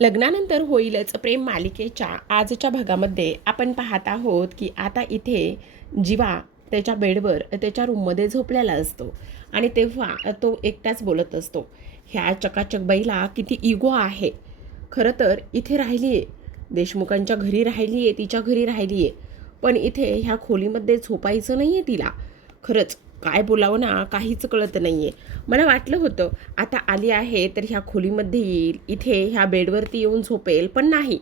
लग्नानंतर होईलच प्रेम मालिकेच्या आजच्या भागामध्ये आपण पाहत आहोत की आता इथे जीवा त्याच्या बेडवर त्याच्या रूममध्ये झोपलेला असतो आणि तेव्हा तो एकटाच बोलत असतो. ह्या चकाचक बाईला किती इगो आहे. खरं तर इथे राहिली आहे, देशमुखांच्या घरी राहिली आहे, तिच्या घरी राहिली आहे, पण इथे ह्या खोलीमध्ये झोपायचं नाही आहे तिला. खरंच काय बोलावं ना, काहीच कळत नाही आहे. मला वाटलं होतं आता आली आहे तर ह्या खोलीमध्ये येईल, इथे ह्या बेडवरती येऊन झोपेल, पण नाही,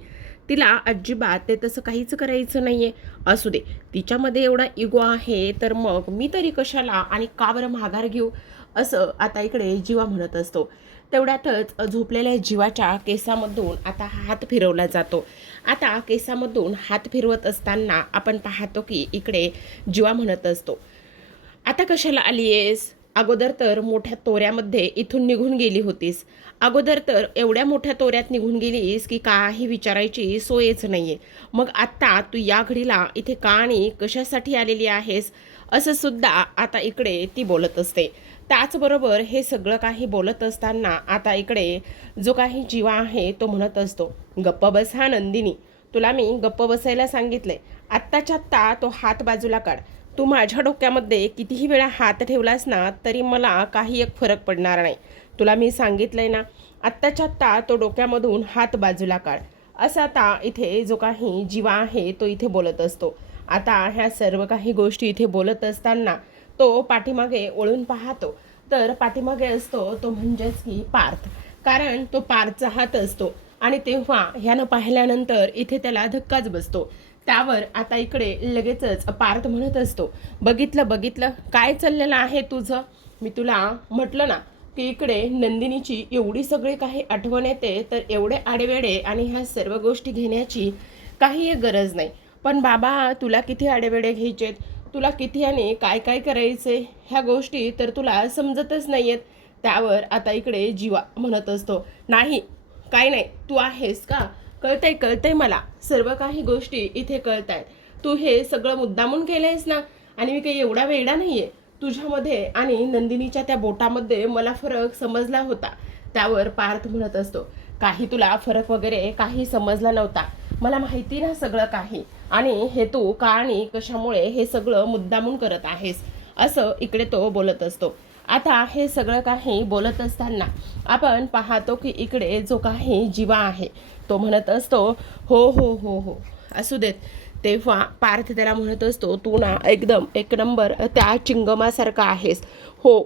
तिला अजिबात ते तसं काहीच करायचं नाही आहे. असू दे, तिच्यामध्ये एवढा इगो आहे तर मग मी तरी कशाला आणि का बरं माघार घेऊ, असं आता इकडे जीवा म्हणत असतो. तेवढ्यातच झोपलेल्या जीवाच्या केसामधून आता हात फिरवला जातो. आता केसामधून हात फिरवत असताना आपण पाहतो की इकडे जीवा म्हणत असतो, आता कशाला आली आहेस? अगोदर तर मोठ्या तोऱ्यामध्ये इथून निघून गेली होतीस. अगोदर तर एवढ्या मोठ्या तोऱ्यात निघून गेलीस की काही विचारायची सोयच नाही आहे. मग आत्ता तू या घडीला इथे का आणि कशासाठी आलेली आहेस, असं सुद्धा आता इकडे ती बोलत असते. त्याचबरोबर हे सगळं काही बोलत असताना आता इकडे जो काही जीवा आहे तो म्हणत असतो, गप्प बस हा नंदिनी, तुला मी गप्प बसायला सांगितले. आत्ताच्या आत्ता तो हात बाजूला काढ. तू माझ्या डोक्यामध्ये कितीही वेळा हात ठेवलास ना तरी मला काही एक फरक पडणार नाही. तुला मी सांगितलंय ना, आत्ताच्या आत्ता तो डोक्यामधून हात बाजूला काढ, असं आता इथे जो काही जीवा आहे तो इथे बोलत असतो. आता ह्या सर्व काही गोष्टी इथे बोलत असताना तो पाठीमागे वळून पाहतो, तर पाठीमागे असतो तो म्हणजेच की पार्थ. कारण तो पार्थचा हात असतो आणि तेव्हा ह्यानं पाहिल्यानंतर इथे त्याला धक्काच बसतो. त्यावर आता इकडे लगेचच पार्थ म्हणत असतो, बघितलं बघितलं काय चाललेलं आहे तुझं. मी तुला म्हटलं ना की इकडे नंदिनीची एवढी सगळी काही आठवण येते, तर एवढे आडेवेडे आणि ह्या सर्व गोष्टी घेण्याची काही एक गरज नाही. पण बाबा, तुला किती आडेवेडे घ्यायचेत, तुला किती आणि काय काय करायचे, ह्या गोष्टी तर तुला समजतच नाही आहेत. त्यावर आता इकडे जीवा म्हणत असतो, नाही काय नाही, तू आहेस का, कळतंय कळतंय, मला सर्व काही गोष्टी इथे कळत आहेत. तू हे सगळं मुद्दामून केलं आहेस ना, आणि मी काही एवढा वेडा नाही आहे. तुझ्यामध्ये आणि नंदिनीच्या त्या बोटामध्ये मला फरक समजला होता. त्यावर पार्थ म्हणत असतो, काही तुला फरक वगैरे काही समजला नव्हता, मला माहिती ना सगळं काही, आणि हे तू का आणि कशामुळे हे सगळं मुद्दामून करत आहेस, असं इकडे तो बोलत असतो. आता हे सगळं काही बोलत असताना आपण पाहतो की इकडे जो काही जीवा आहे तो म्हणत असतो, हो हो हो हो असू देत. तेव्हा पार्थ त्याला म्हणत असतो, तू ना एकदम एक नंबर त्या चिंगमासारखा आहेस. हो,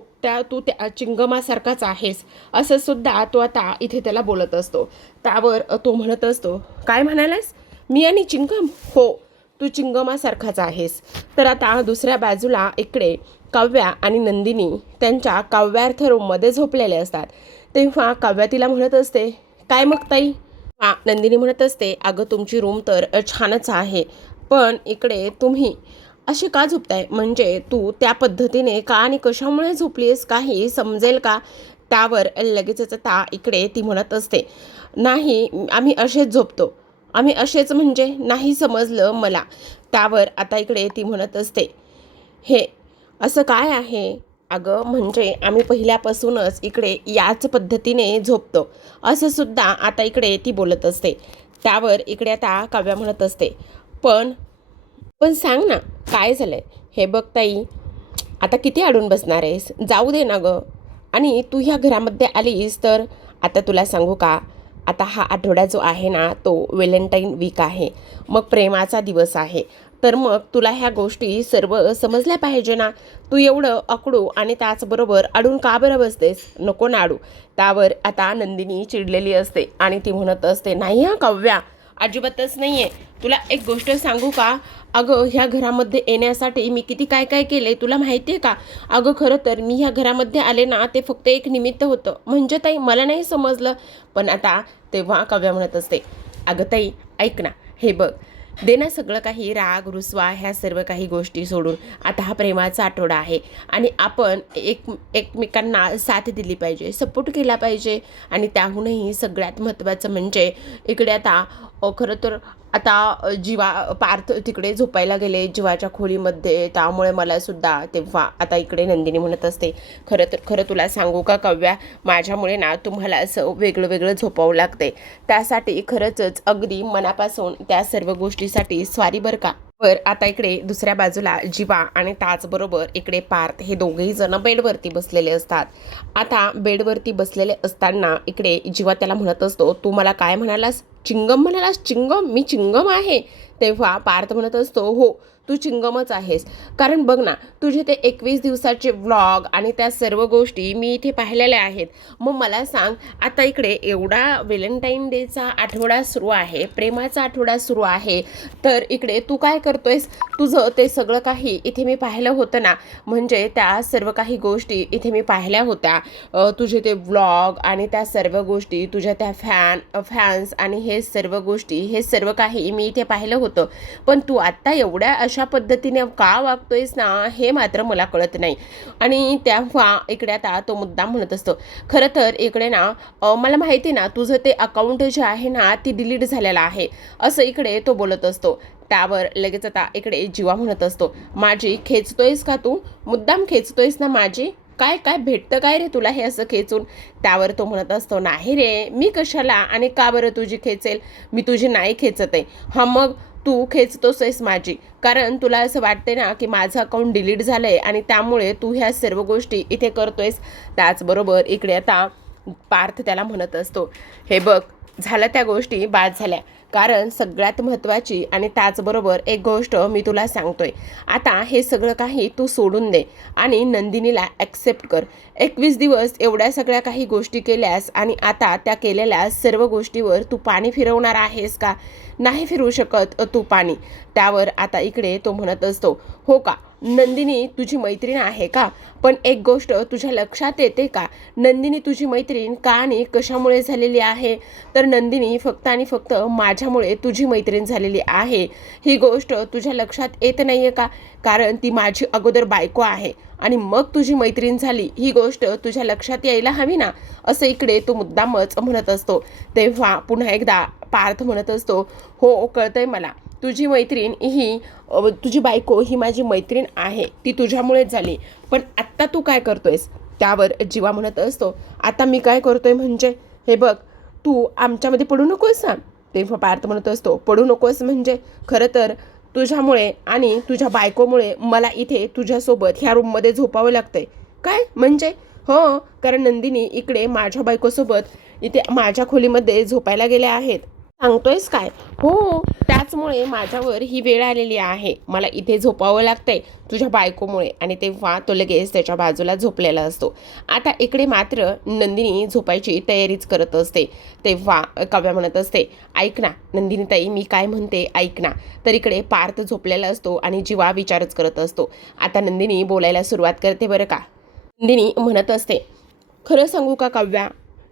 तू त्या चिंगमासारखाच आहेस, असं सुद्धा तो आता इथे त्याला बोलत असतो. त्यावर तो म्हणत असतो, काय म्हणालास, मी आणि चिंगम? हो, तू चिंगमासारखाच आहेस. तर आता दुसऱ्या बाजूला इकडे काव्या आणि नंदिनी त्यांच्या काव्यार्थ रूममध्ये झोपलेले असतात. तेव्हा काव्या तिला म्हणत असते, काय मग ताई? नंदिनी म्हणत असते, अगं तुमची रूम तर छानच आहे, पण इकडे तुम्ही अशी का झोपताय, म्हणजे तू त्या पद्धतीने का आणि कशामुळे झोपलीस, काही समजेल का? त्यावर लगेचच आता इकडे ती म्हणत असते, नाही आम्ही असेच झोपतो. आम्ही असेच म्हणजे नाही समजलं मला. त्यावर आता इकडे ती म्हणत असते, हे असं काय आहे अगं, म्हणजे आम्ही पहिल्यापासूनच इकडे याच पद्धतीने झोपतो, असं सुद्धा आता इकडे ती बोलत असते. त्यावर इकडे आता काव्या म्हणत असते, पण पण सांग ना काय झालंय. हे बघ ताई, आता किती अडून बसणार आहेस, जाऊ दे ना गं. आणि तू ह्या घरामध्ये आलीस तर आता तुला सांगू का, आता हा आठवडा जो आहे ना तो व्हॅलेंटाईन वीक आहे, मग प्रेमाचा दिवस आहे, तर मग तुला ह्या गोष्टी सर्व समजल्या पाहिजे ना. तू एवढं अकडू आणि त्याचबरोबर अडून का बरं बसतेस, नको ना अडू. त्यावर आता नंदिनी चिडलेली असते आणि ती म्हणत असते, नाही हा काव्या, अजिबातच नाही आहे. तुला एक गोष्ट सांगू का, अगं ह्या घरामध्ये येण्यासाठी मी किती काय काय केलं आहे तुला माहिती आहे का. अगं खरं तर मी ह्या घरामध्ये आले ना ते फक्त एक निमित्त होतं, म्हणजे ताई मला नाही समजलं. पण आता तेव्हा काव्या म्हणत असते, अगं ताई ऐक ना, हे बघ, दे ना सगळं काही राग रुसवा ह्या सर्व काही गोष्टी सोडून. आता हा प्रेमाचा आठवडा आहे आणि आपण एकमेकांना साथ दिली पाहिजे, सपोर्ट केला पाहिजे. आणि त्याहूनही सगळ्यात महत्त्वाचं म्हणजे इकडे आता खरं तर आता जीवा पार्थ तिकडे झोपायला गेले जीवाच्या खोलीमध्ये, त्यामुळे मला सुद्धा तेव्हा आता इकडे नंदिनी म्हणत असते, खरं तुला सांगू का काव्या, माझ्यामुळे ना तुम्हाला असं वेगळं वेगळं झोपावं लागते, त्यासाठी खरंच अगदी मनापासून त्या सर्व गोष्टीसाठी सॉरी बरं का. वर आता इकडे दुसऱ्या बाजूला जीवा आणि त्याचबरोबर इकडे पार्थ हे दोघेही जण बेडवरती बसलेले असतात. आता बेडवरती बसलेले असताना इकडे जीवा त्याला म्हणत असतो, तू मला काय म्हणालास, चिंगम म्हणालास, चिंगम, मी चिंगम आहे. तेव्हा पार्थ म्हणत असतो, हो तू चिंगमच आहेस, कारण बघ ना तुझे ते 21 दिवसाचे व्लॉग आणि त्या सर्व गोष्टी मी इथे पाहिलेल्या आहेत. मग मला सांग, आता इकडे एवढा व्हॅलेंटाईन डेचा आठवडा सुरू आहे, प्रेमाचा आठवडा सुरू आहे, तर इकडे तू काय करतोयस, तुझं ते सगळं काही इथे मी पाहिलं होतं ना, म्हणजे त्या सर्व काही गोष्टी इथे मी पाहिल्या होत्या, तुझे ते व्लॉग आणि त्या सर्व गोष्टी, तुझ्या त्या फॅन्स आणि हे सर्व गोष्टी, हे सर्व काही मी इथे पाहिलं होतं, पण तू आत्ता एवढ्या अशा पद्धतीने का वागतोयस ना, हे मात्र मला कळत नाही. आणि तेव्हा इकडे आता तो मुद्दाम म्हणत असतो, खरं तर इकडे ना मला माहिती ना तुझं ते अकाउंट जे आहे ना ती डिलीट झालेलं आहे, असं इकडे तो बोलत असतो. त्यावर लगेच आता इकडे जीवा म्हणत असतो, माझी खेचतोयस का तू, मुद्दाम खेचतोयस ना माझी, काय काय भेटतं काय रे तुला हे असं खेचून. त्यावर तो म्हणत असतो, नाही रे मी कशाला आणि का बरं तुझी खेचेल, मी तुझी नाही खेचत आहे. हा मग तू खेचतोस माझी, कारण तुला असं वाटते ना की माझं अकाउंट डिलीट झालं आहे आणि त्यामुळे तू ह्या सर्व गोष्टी इथे करतोयस. त्याचबरोबर इकडे आता पार्थ त्याला म्हणत असतो, हे बघ झालं त्या गोष्टी बाद झाल्या, कारण सगळ्यात महत्त्वाची आणि त्याचबरोबर एक गोष्ट मी तुला सांगतोय, आता हे सगळं काही तू सोडून दे आणि नंदिनीला ॲक्सेप्ट कर. 21 दिवस एवढ्या सगळ्या काही गोष्टी केल्यास आणि आता त्या केलेल्या सर्व गोष्टीवर तू पाणी फिरवणार आहेस का, नाही फिरवू शकत तू पाणी. त्यावर आता इकडे तो म्हणत असतो, हो का नंदिनी तुझी मैत्रीण आहे का, पण एक गोष्ट तुझ्या लक्षात येते का, नंदिनी तुझी मैत्रीण का आणि कशामुळे झालेली आहे, तर नंदिनी फक्त आणि फक्त माझ्यामुळे तुझी मैत्रीण झालेली आहे. ही गोष्ट तुझ्या लक्षात येत नाही आहे का, कारण ती माझी अगोदर बायको आहे आणि मग तुझी मैत्रीण झाली, ही गोष्ट तुझ्या लक्षात यायला हवी ना, असं इकडे तो मुद्दामच म्हणत असतो. तेव्हा पुन्हा एकदा पार्थ म्हणत असतो, हो कळतंय मला, तुझी मैत्रीण ही तुझी बायको ही माझी मैत्रीण आहे, ती तुझ्यामुळेच झाली, पण आत्ता तू काय करतोयस. त्यावर जीवा म्हणत असतो, आता मी काय करतोय म्हणजे, हे बघ तू आमच्यामध्ये पडू नकोस ना. तेव्हा पार्थ म्हणत असतो, पडू नकोस म्हणजे, खरं तर तुझ्यामुळे आणि तुझ्या बायकोमुळे मला इथे तुझ्यासोबत ह्या रूममध्ये झोपावं लागतंय. काय म्हणजे, हो कारण नंदिनी इकडे माझ्या बायकोसोबत इथे माझ्या खोलीमध्ये झोपायला गेल्या आहेत. सांगतोयस काय, हो त्याचमुळे माझ्यावर ही वेळ आलेली आहे, मला इथे झोपावं लागतंय तुझ्या बायकोमुळे. आणि तेव्हा तो लगेच त्याच्या बाजूला झोपलेला असतो. आता इकडे मात्र नंदिनी झोपायची तयारीच करत असते. तेव्हा काव्या म्हणत असते, ऐक ना नंदिनी ताई मी काय म्हणते ऐक ना. तर इकडे पार्थ झोपलेला असतो आणि जीवा विचारच करत असतो. आता नंदिनी बोलायला सुरुवात करते बरं का. नंदिनी म्हणत असते, खरं सांगू का काव्या,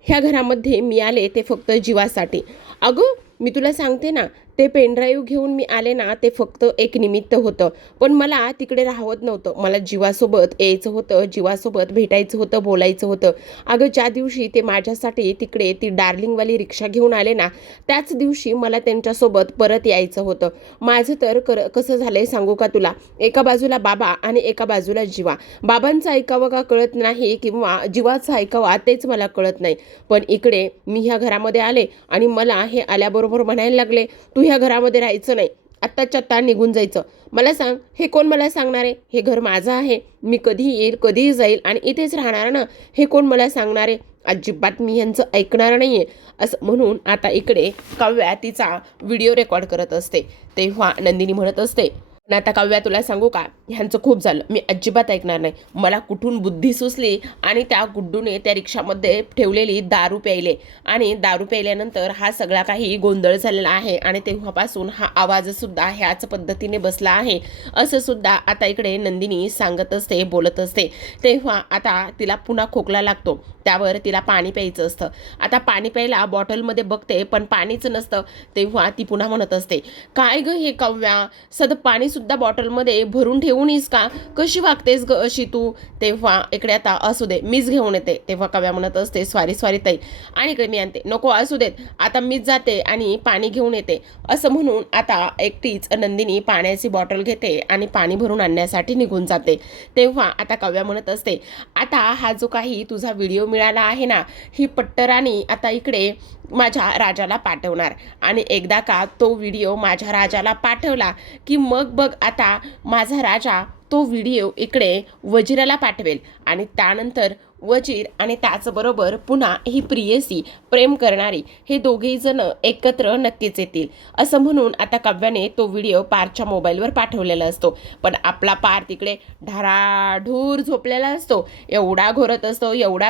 ह्या घरामध्ये मी आले ते फक्त जीवासाठी. अगं मी तुला सांगते ना, ते पेनड्राईव्ह घेऊन मी आले ना ते फक्त एक निमित्त होतं, पण मला तिकडे राहवत नव्हतं, मला जीवासोबत यायचं होतं, जीवासोबत भेटायचं होतं, बोलायचं होतं. अगं ज्या दिवशी ते माझ्यासाठी तिकडे ती डार्लिंगवाली रिक्षा घेऊन आले ना, त्याच दिवशी मला त्यांच्यासोबत परत यायचं होतं. माझं तर कसं झालंय सांगू का तुला, एका बाजूला बाबा आणि एका बाजूला जीवा. बाबांचं ऐकावं का कळत नाही किंवा जीवाचं ऐकावा तेच मला कळत नाही, पण इकडे मी ह्या घरामध्ये आले आणि मला हे आल्याबरोबर म्हणायला लागले, तू ह्या घरामध्ये राहायचं नाही, आत्ताच्या आत्ता निघून जायचं. मला सांग हे कोण मला सांगणार आहे, हे घर माझं आहे, मी कधी येईल कधीही जाईल आणि इथेच राहणार ना, हे कोण मला सांगणार आहे, अजिबात मी यांचं ऐकणार नाही आहे. असं म्हणून आता इकडे काव्या तिचा व्हिडिओ रेकॉर्ड करत असते. तेव्हा नंदिनी म्हणत असते, पण आता काव्या तुला सांगू का, ह्यांचं खूप झालं, मी अजिबात ऐकणार नाही. मला कुठून बुद्धी सुचली आणि त्या गुड्डूने त्या रिक्षामध्ये ठेवलेली दारू प्यायले आणि दारू प्यायल्यानंतर हा सगळा काही गोंधळ झालेला आहे आणि तेव्हापासून हा आवाजसुद्धा ह्याच पद्धतीने बसला आहे, असं सुद्धा आता इकडे नंदिनी सांगत असते, बोलत असते. तेव्हा आता तिला पुन्हा खोकला लागतो, त्यावर तिला पाणी प्यायचं असतं. आता पाणी प्यायला बॉटलमध्ये बघते पण पाणीच नसतं. तेव्हा ती पुन्हा म्हणत असते, काय गं हे काव्या, सद पाणीसुद्धा सुद्धा बॉटलमध्ये भरून ठेवूनच का, कशी वागतेस ग अशी तू? तेव्हा इकडे आता असू दे मीच घेऊन येते. तेव्हा काव्या म्हणत असते सॉरी सॉरी ताई, आणि इकडे मी आणते. नको असू देत, आता मीच जाते आणि पाणी घेऊन येते. असं म्हणून आता एकटीच नंदिनी पाण्याची बॉटल घेते आणि पाणी भरून आणण्यासाठी निघून जाते. तेव्हा आता काव्या म्हणत असते, आता हा जो काही तुझा व्हिडिओ मिळाला आहे ना, ही पट्टराणी आता इकडे माझ्या राजाला पाठवणार, आणि एकदा का तो व्हिडिओ माझ्या राजाला पाठवला की मग बघ आता माझा राजा तो व्हिडिओ इकडे वजिराला पाठवेल, आणि त्यानंतर वजीर आणि त्याचबरोबर पुन्हा ही प्रियसी प्रेम करणारी हे दोघेही जण एकत्र नक्कीच येतील. असं म्हणून आता काव्याने तो व्हिडिओ पार्थच्या मोबाईलवर पाठवलेला असतो. पण आपला पार्थ तिकडे ढाराढूर झोपलेला असतो. एवढा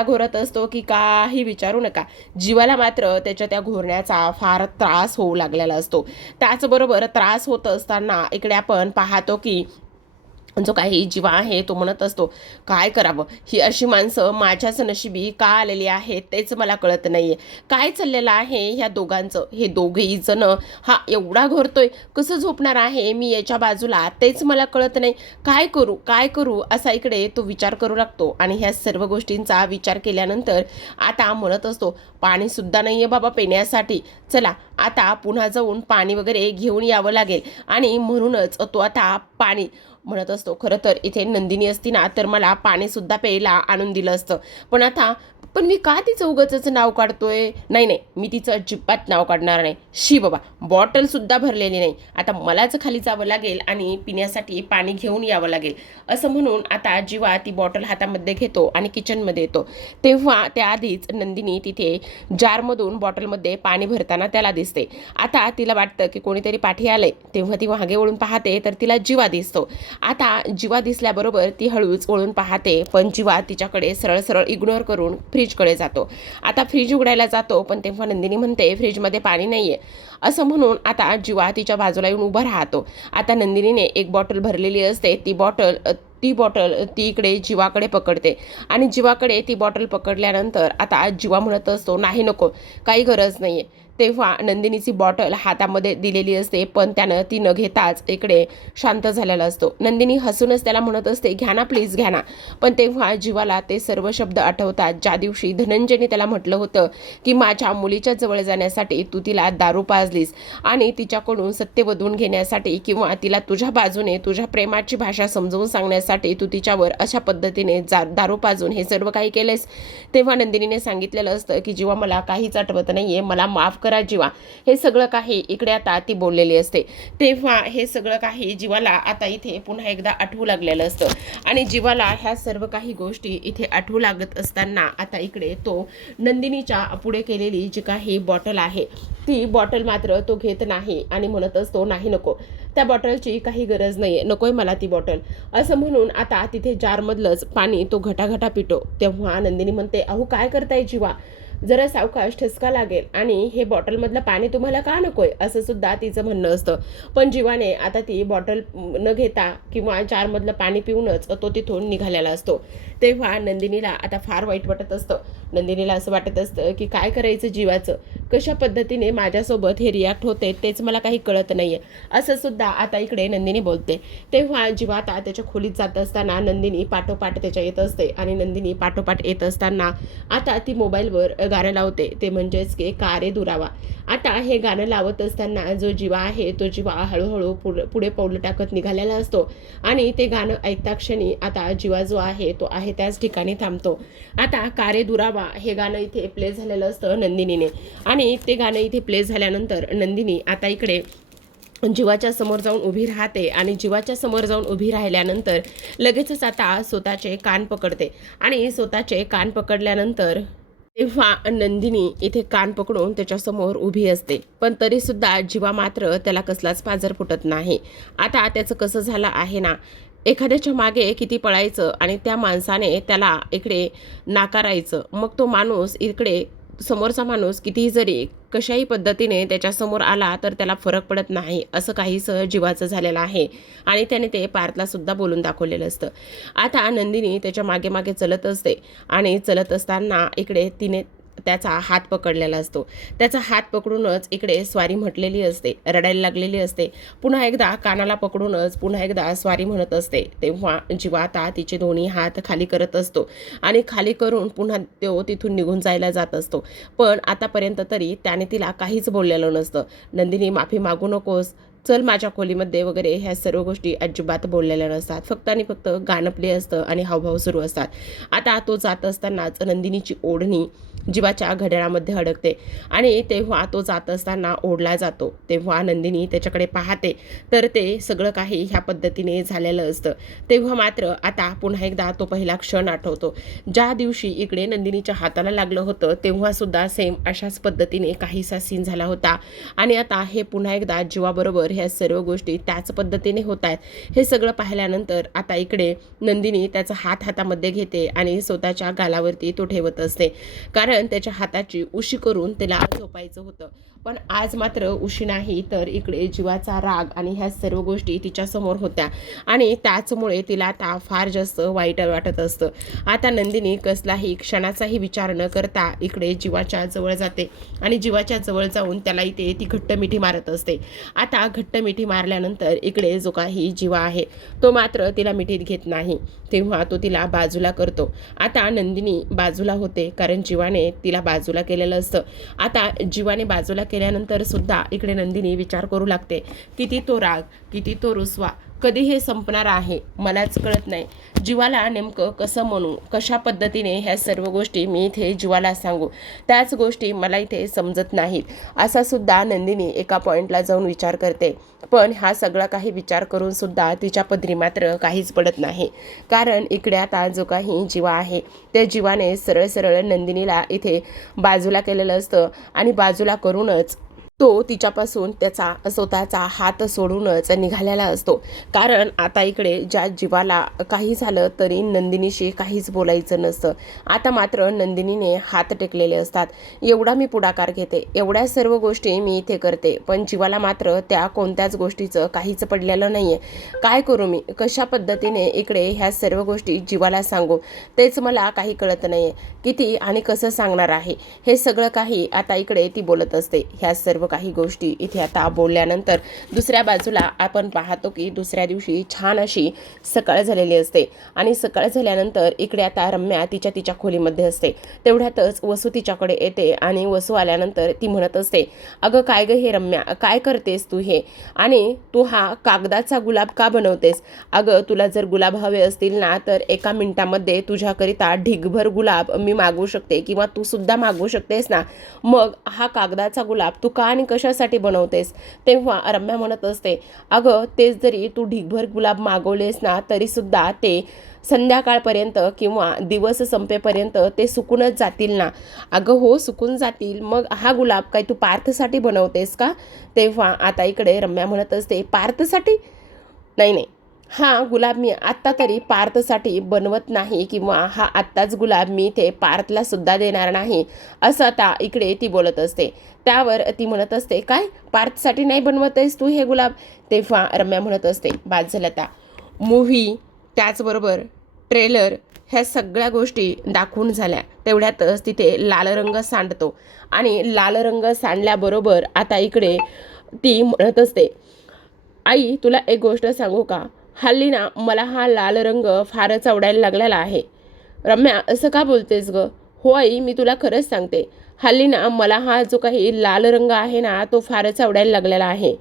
घोरत असतो की काही विचारू नका. जीवाला मात्र त्याच्या त्या घोरण्याचा फार त्रास होऊ लागलेला असतो. त्याचबरोबर त्रास होत असताना इकडे आपण पाहतो की जो काही जीवा आहे तो म्हणत असतो, काय करावं, ही अशी माणसं माझ्याच नशिबी का आलेली आहेत तेच मला कळत नाहीये. काय चाललेलं आहे ह्या दोघांचं? हे दोघेही जण हा एवढा घोरतोय, कसं झोपणार आहे मी याच्या बाजूला तेच मला कळत नाही. काय करू असा इकडे तो विचार करू लागतो. आणि ह्या सर्व गोष्टींचा विचार केल्यानंतर आता म्हणत असतो, पाणी सुद्धा नाहीये बाबा पिण्यासाठी, चला आता पुन्हा जाऊन पाणी वगैरे घेऊन यावं लागेल. आणि म्हणूनच तो आता पाणी म्हणत असतो, खरं तर इथे नंदिनी असती ना तर मला पाणी सुद्धा प्यायला आणून दिलं असतं, पण मी का तिचं उगाचच नाव काढतोय? नाही, मी तिचं अजिबात नाव काढणार नाही. शी बाबा, बॉटल सुद्धा भरलेली नाही, आता मलाच खाली जावं लागेल आणि पिण्यासाठी पाणी घेऊन यावं लागेल. असं म्हणून आता जीवा ती बॉटल हातामध्ये घेतो आणि किचनमध्ये येतो. तेव्हा त्याआधीच नंदिनी तिथे जारमधून बॉटलमध्ये पाणी भरताना त्याला दिसते. आता तिला वाटतं की कोणीतरी पाठी आलंय. तेव्हा ती मागे वळून पाहते तर तिला जीवा दिसतो. आता जीवा दिसल्याबरोबर ती हळूच वळून पाहते, पण जीवा तिच्याकडे सरळ इग्नोर करून फ्रीजकडे जातो. आता फ्रीज उघडायला जातो, पण तेव्हा नंदिनी म्हणते फ्रीजमध्ये पाणी नाहीये. असं म्हणून आता जीवा तिच्या बाजूला येऊन उभा राहतो. आता नंदिनीने एक बॉटल भरलेली असते, ती बॉटल ती इकडे जीवाकडे पकडते, आणि जीवाकडे ती बॉटल पकडल्यानंतर आता जीवा म्हणत असतो, नाही नको, काही गरज नाहीये. तेव्हा नंदिनीची बॉटल हातामध्ये दिलेली असते, पण त्यानं ती न घेताच इकडे शांत झालेला असतो. नंदिनी हसूनच त्याला म्हणत असते, घ्या ना प्लीज घ्या ना. पण तेव्हा जीवाला ते सर्व शब्द आठवतात ज्या दिवशी धनंजयने त्याला म्हटलं होतं की माझ्या मुलीच्या जवळ जाण्यासाठी तू तिला दारू पाजलीस, आणि तिच्याकडून सत्य वधवून घेण्यासाठी किंवा तिला तुझ्या बाजूने तुझ्या प्रेमाची भाषा समजवून सांगण्यासाठी तू तिच्यावर अशा पद्धतीने दारू पाजून हे सर्व काही केलेस. तेव्हा नंदिनीने सांगितलेलं असतं की जीवा मला काहीच आठवत नाहीये, मला माफ करा जीवा. हे सगळं काही इकडे आता ती बोललेली असते. तेव्हा हे सगळं काही जीवाला आता इथे पुन्हा एकदा आठवू लागलेलं असतं, आणि जीवाला ह्या सर्व काही गोष्टी इथे आठवू लागत असताना आता इकडे तो नंदिनीच्या पुढे केलेली जी काही बॉटल आहे ती बॉटल मात्र तो घेत नाही, आणि म्हणत असतो, नाही नको, त्या बॉटलची काही गरज नाहीये, नकोय मला ती बॉटल. असं म्हणून आता तिथे जारमधलंच पाणी तो घटाघटा पितो. तेव्हा नंदिनी म्हणते, अहो काय करताय जीवा, जरा सावकाश, ठसका लागेल, आणि हे बॉटलमधलं पाणी तुम्हाला का नकोय असं सुद्धा तिचं म्हणणं असतं. पण जीवाने आता ती बॉटल न घेता किंवा जारमधलं पाणी पिऊनच तो तिथून निघालेला असतो. तेव्हा नंदिनीला आता फार वाईट वाटत असतं. नंदिनीला असं वाटत असतं की काय करायचं जीवाचं, कशा पद्धतीने माझ्यासोबत हे रिॲक्ट होते तेच मला काही कळत नाहीये, असं सुद्धा आता इकडे नंदिनी बोलते. तेव्हा जीवा आता त्याच्या खोलीत जात असताना नंदिनी पाठोपाठ त्याच्या येत असते, आणि नंदिनी पाठोपाठ येत असताना आता ती मोबाईलवर गाणं लावते, ते म्हणजेच की का रे दुरावा. आता हे गाणं लावत असताना जो जीवा आहे तो जीवा हळूहळू पुढे पाऊल टाकत निघालेला असतो, आणि ते गाणं ऐकता क्षणी आता जीवा जो आहे तो आहे त्याच ठिकाणी थांबतो. आता का रे दुरावा हे गाणं इथे प्ले झालेलं असतं नंदिनीने, आणि ते गाणं इथे प्ले झाल्यानंतर नंदिनी आता इकडे जीवाच्या समोर जाऊन उभी राहते, आणि जीवाच्या समोर जाऊन उभी राहिल्यानंतर लगेचच आता स्वतःचे कान पकडते, आणि स्वतःचे कान पकडल्यानंतर तेव्हा नंदिनी इथे कान पकडून त्याच्यासमोर उभी असते, पण तरीसुद्धा जीवा मात्र त्याला कसलाच पाजर फुटत नाही. आता त्याचं कसं झालं आहे ना, एखाद्याच्या मागे किती पळायचं आणि त्या माणसाने त्याला इकडे नाकारायचं, मग तो माणूस इकडे समोरचा माणूस कितीही जरी कशाही पद्धतीने त्याच्यासमोर आला तर त्याला फरक पडत नाही, असं काहीसं जीवाचं झालेलं आहे, आणि त्याने ते पार्थला सुद्धा बोलून दाखवलेलं असतं. आता नंदिनी त्याच्या मागे मागे चलत असते, आणि चलत असताना इकडे तिने त्याचा हात पकडलेला असतो. त्याचा हात पकडूनच इकडे स्वारी म्हटलेली असते, रडायला लागलेली असते. पुन्हा एकदा कानाला पकडूनच पुन्हा एकदा स्वारी म्हणत असते. तेव्हा जीवा आता तिचे दोन्ही हात खाली करत असतो आणि खाली करून पुन्हा तो तिथून निघून जायला जात असतो. पण आतापर्यंत तरी त्याने तिला काहीच बोललेलं नसतं. नंदिनी माफी मागू नकोस, चल माझ्या खोलीमध्ये वगैरे ह्या सर्व गोष्टी अजिबात बोललेल्या नसतात. फक्त आणि फक्त गाणं प्ले असतं आणि हावभाव सुरू असतात. आता तो जात असतानाच नंदिनीची ओढणी जीवाच्या घड्याळामध्ये अडकते आणि तेव्हा तो जात असताना ओढला जातो. तेव्हा नंदिनी त्याच्याकडे पाहते तर ते सगळं काही ह्या पद्धतीने झालेलं असतं. तेव्हा मात्र आता पुन्हा एकदा तो पहिला क्षण आठवतो. ज्या दिवशी इकडे नंदिनीच्या हाताला लागलं होतं तेव्हा सुद्धा सेम अशाच पद्धतीने काहीसा सीन झाला होता आणि आता हे पुन्हा एकदा जीवाबरोबर ह्या सर्व गोष्टी त्याच पद्धतीने होत आहेत. हे सगळं पाहिल्यानंतर आता इकडे नंदिनी त्याचा हात हातामध्ये घेते आणि स्वतःच्या गालावरती तो ठेवत असते. कारण त्याच्या हाताची उशी करून त्याला झोपायचं होतं. पण आज मात्र उशी नाही तर इकडे जीवाचा राग आणि ह्या सर्व गोष्टी तिच्यासमोर होत्या आणि त्याचमुळे तिला आता फार जास्त वाईट वाटत असतं. आता नंदिनी कसलाही क्षणाचाही विचार न करता इकडे जीवाच्या जवळ जाते आणि जीवाच्या जवळ जाऊन त्याला इथे ती घट्ट मिठी मारत असते. आता घट्ट मिठी मारल्यानंतर इकडे जो काही जीवा आहे तो मात्र तिला मिठीत घेत नाही. तेव्हा तो तिला बाजूला करतो. आता नंदिनी बाजूला होते कारण जीवाने तिला बाजूला केलेलं असतं. आता जीवाने बाजूला केल्यानंतर सुद्धा इकडे नंदिनी विचार करू लागते, किती तो राग, किती तो रुसवा, कधी हे संपणार आहे मलाच कळत नाही. जीवाला नेमकं कसं म्हणू, कशा पद्धतीने ह्या सर्व गोष्टी मी इथे जीवाला सांगू, त्याच गोष्टी मला इथे समजत नाहीत, असा सुद्धा नंदिनी एका पॉईंटला जाऊन विचार करते. पण हा सगळा काही विचार करून सुद्धा तिच्या पदरी मात्र काहीच पडत नाही. कारण इकडे आता जो काही जीवा आहे त्या जीवाने सरळ सरळ नंदिनीला इथे बाजूला केलेलं असतं आणि बाजूला करूनच तो तिच्यापासून त्याचा स्वतःचा हात सोडूनच निघालेला असतो. कारण आता इकडे ज्या जीवाला काही झालं तरी नंदिनीशी काहीच बोलायचं नसतं. आता मात्र नंदिनीने हात टेकलेले असतात. एवढा मी पुढाकार घेते, एवढ्या सर्व गोष्टी मी इथे करते, पण जीवाला मात्र त्या कोणत्याच गोष्टीचं काहीच पडलेलं नाही आहे. काय करू मी, कशा पद्धतीने इकडे ह्या सर्व गोष्टी जीवाला सांगू तेच मला काही कळत नाही आहे. किती आणि कसं सांगणार आहे हे सगळं काही आता इकडे ती बोलत असते. ह्या सर्व काही गोष्टी इथे आता बोलल्यानंतर दुसऱ्या बाजूला आपण पाहतो की दुसऱ्या दिवशी छान अशी सकाळ झालेली असते आणि सकाळ झाल्यानंतर इकडे आता रम्या तिच्या खोलीमध्ये असते. तेवढ्यातच वसू तिच्याकडे येते आणि वसू आल्यानंतर ती म्हणत असते, अगं काय गं हे रम्या, काय करतेस तू हे, आणि तू हा कागदाचा गुलाब का बनवतेस? अगं तुला जर गुलाब हवे असतील ना तर एका मिनिटामध्ये तुझ्याकरिता ढिगभर गुलाब मी मागवू शकते किंवा तू सुद्धा मागवू शकतेस ना, मग हा कागदाचा गुलाब तू का आणि कशासाठी बनवतेस? तेव्हा रम्या म्हणत असते, अगं तेच जरी तू ढिगभर गुलाब मागवलेस ना तरी सुद्धा ते संध्याकाळपर्यंत किंवा दिवस संपेपर्यंत ते सुकूनच जातील ना. अगं हो सुकून जातील, मग हा गुलाब काय तू पार्थसाठी बनवतेस का? तेव्हा आता इकडे रम्या म्हणत असते, पार्थसाठी? नाही नाही, हा गुलाब मी आत्ता तरी पार्थसाठी बनवत नाही किंवा हा आत्ताच गुलाब मी इथे पार्थला सुद्धा देणार नाही, असं आता इकडे ती बोलत असते. त्यावर ती म्हणत असते, काय पार्थसाठी नाही बनवत आहेस तू हे गुलाब? तेव्हा रम्या म्हणत असते, बाद झालं आता मूव्ही त्याचबरोबर ट्रेलर ह्या सगळ्या गोष्टी दाखवून झाल्या. तेवढ्यातच तिथे लाल रंग सांडतो आणि लाल रंग सांडल्याबरोबर आता इकडे ती म्हणत असते, आई तुला एक गोष्ट सांगू का, हल्ली ना मला हा लाल रंग फारच आवडायला लागलेला आहे. रम्या असं का बोलतेस ग? हो आई मी तुला खरंच सांगते, हल्ली ना मला हा जो काही लाल रंग आहे ना तो फारच आवडायला लागलेला आहे.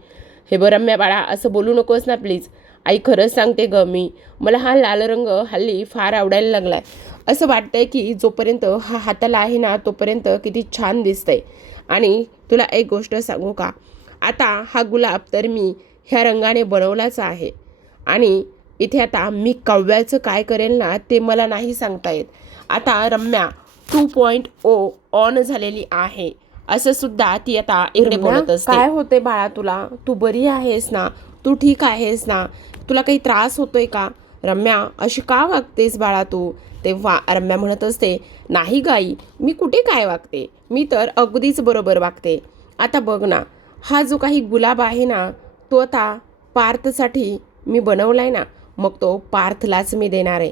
हे बरं रम्या बाळा असं बोलू नकोस ना प्लीज, आई खरंच सांगते ग मी, मला हा लाल रंग हल्ली फार आवडायला लागलाय. असं वाटतंय की जोपर्यंत हा हाताला आहे ना तोपर्यंत किती छान दिसतंय. आणि तुला एक गोष्ट सांगू का, आता हा गुलाब तर मी ह्या रंगाने बनवलाच आहे आणि इथे आता मी काव्याचं काय करेल ना ते मला नाही सांगता येत. आता रम्या 2.0 ऑन झालेली आहे असं सुद्धा ती आता इकडे बोलत असते. काय होते बाळा तुला, तू बरी आहेस ना, तू ठीक आहेस ना, तुला काही त्रास होतोय का? रम्या अशी का वागतेस बाळा तू? तेव्हा रम्या म्हणत असते, नाही गाई मी कुठे काय वागते, मी तर अगदीच बरोबर वागते. आता बघ ना हा जो काही गुलाब आहे ना तो आता पार्थसाठी मी बनवलाय ना, मग तो पार्थलाच मी देणार आहे.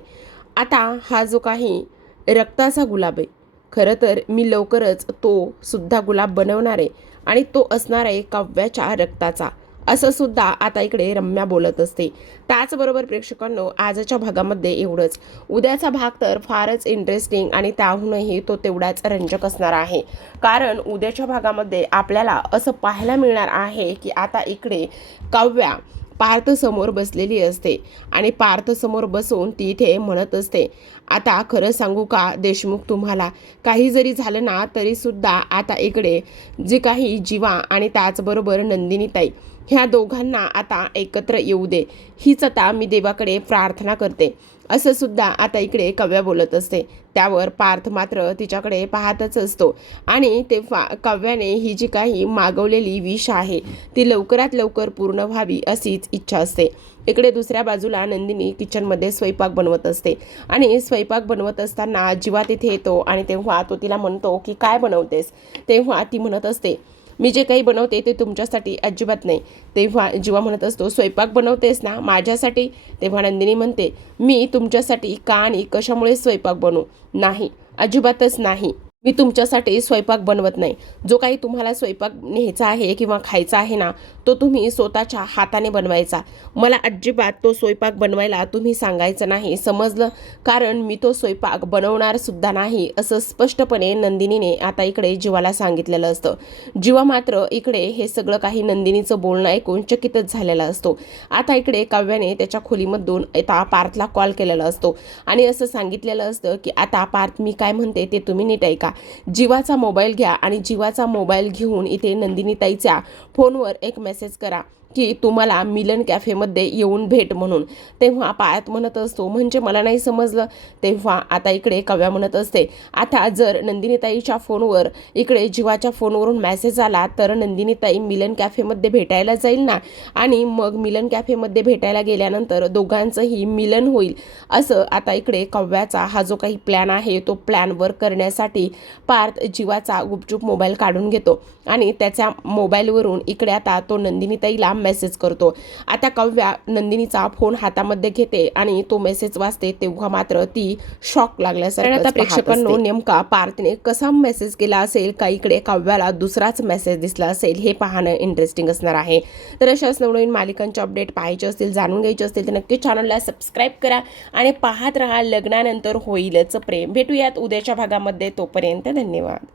आता हा जो काही रक्ताचा गुलाब आहे खरं तर मी लवकरच तो सुद्धा गुलाब बनवणार आहे आणि तो असणार आहे काव्याच्या रक्ताचा, असं सुद्धा आता इकडे रम्या बोलत असते. त्याचबरोबर प्रेक्षकांनो, आजच्या भागामध्ये एवढंच. उद्याचा भाग तर फारच इंटरेस्टिंग आणि त्याहूनही तो तेवढाच रंजक असणार आहे. कारण उद्याच्या भागामध्ये आपल्याला असं पाहायला मिळणार आहे की आता इकडे काव्या पार्थ समोर बसलेली असते आणि पार्थ समोर बसून ती इथे म्हणत असते, आता खरं सांगू का देशमुख, तुम्हाला काही जरी झालं ना तरी सुद्धा आता इकडे जे काही जीवा आणि त्याचबरोबर नंदिनीताई ह्या दोघांना आता एकत्र येऊ दे, हीच आता मी देवाकडे प्रार्थना करते, असं सुद्धा आता इकडे काव्या बोलत असते. त्यावर पार्थ मात्र तिच्याकडे पाहतच असतो आणि तेव्हा काव्याने ही जी काही मागवलेली विष आहे ती लवकरात लवकर पूर्ण व्हावी अशीच इच्छा असते. इकडे दुसऱ्या बाजूला नंदिनी किचनमध्ये स्वयंपाक बनवत असते आणि स्वयंपाक बनवत असताना जीवा तिथे येतो आणि तेव्हा तो तिला म्हणतो की काय बनवतेस. तेव्हा ती म्हणत असते, मी जे काही बनवते ते तुमच्यासाठी अजिबात नाही. तेव्हा जीवा म्हणत असतो, स्वयंपाक बनवतेस ना माझ्यासाठी. तेव्हा नंदिनी म्हणते, मी तुमच्यासाठी का आणि कशामुळे स्वयंपाक बनवू? नाही, अजिबातच नाही. मी तुमच्यासाठी स्वयंपाक बनवत नाही. जो काही तुम्हाला स्वयंपाक न्यायचा आहे किंवा खायचा आहे ना तो तुम्ही स्वतःच्या हाताने बनवायचा. मला अजिबात तो स्वयंपाक बनवायला तुम्ही सांगायचं नाही, समजलं? कारण मी तो स्वयंपाक बनवणार सुद्धा नाही, असं स्पष्टपणे नंदिनीने आता इकडे जीवाला सांगितलेलं असतं. जीवा मात्र इकडे हे सगळं काही नंदिनीचं बोलणं ऐकून चकितच झालेला असतो. आता इकडे काव्याने त्याच्या खोलीमधून आता पार्थला कॉल केलेला असतो आणि असं सांगितलेलं असतं की आता पार्थ मी काय म्हणते ते तुम्ही नीट ऐका. जीवाचा मोबाईल घ्या आणि जीवाचा मोबाईल घेऊन इथे नंदिनीताईच्या फोनवर एक मेसेज करा की तुम्हाला मिलन कॅफेमध्ये येऊन भेट म्हणून. तेव्हा पार्थ म्हणत असतो, म्हणजे मला नाही समजलं. तेव्हा आता इकडे काव्या म्हणत असते, आता जर नंदिनीताईच्या फोनवर इकडे जीवाच्या फोनवरून मेसेज आला तर नंदिनीताई मिलन कॅफेमध्ये भेटायला जाईल ना, आणि मग मिलन कॅफेमध्ये भेटायला गेल्यानंतर दोघांचंही मिलन होईल. असं आता इकडे काव्याचा हा जो काही प्लॅन आहे तो प्लॅन वर्क करण्यासाठी पार्थ जीवाचा गुपचूप मोबाईल काढून घेतो आणि त्याच्या मोबाईलवरून इकडे आता तो नंदिनीताईला मेसेज करतो. आता काव्या नंदिनीचा फोन हातामध्ये घेते आणि तो मेसेज वाचते. तेव्हा मात्र ती शॉक लागल्यासारखं. आता प्रेक्षकांनो, नेमका पार्थने कसा मेसेज केला असेल का इकडे काव्याला दुसराच मेसेज दिसला असेल हे पाहणं इंटरेस्टिंग असणार आहे. तर अशाच नवनवीन मालिकांचे अपडेट पाहायचे असतील, जाणून घ्यायचे असतील तर नक्की चॅनलला सबस्क्राईब करा आणि पाहत राहा लग्नानंतर होईलच प्रेम. भेटूयात उद्याच्या भागामध्ये. तोपर्यंत धन्यवाद.